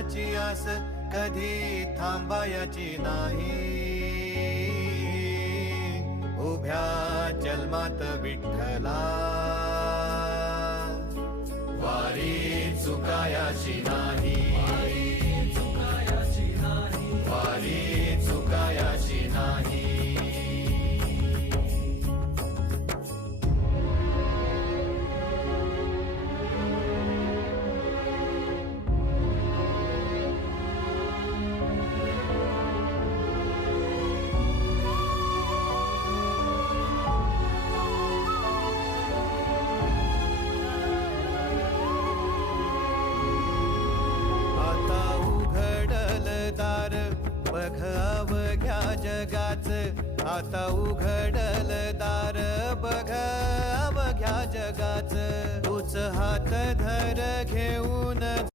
फळाची आस कधी थांबायची नाही. उभ्या जन्मात विठ्ठला वारी चुकायाची नाही. वारी चुकायाची नाही. बघ अवघ्या जगाच, आता उघडल दार बघ अवघ्या जगाच. तूच हात धर घेऊन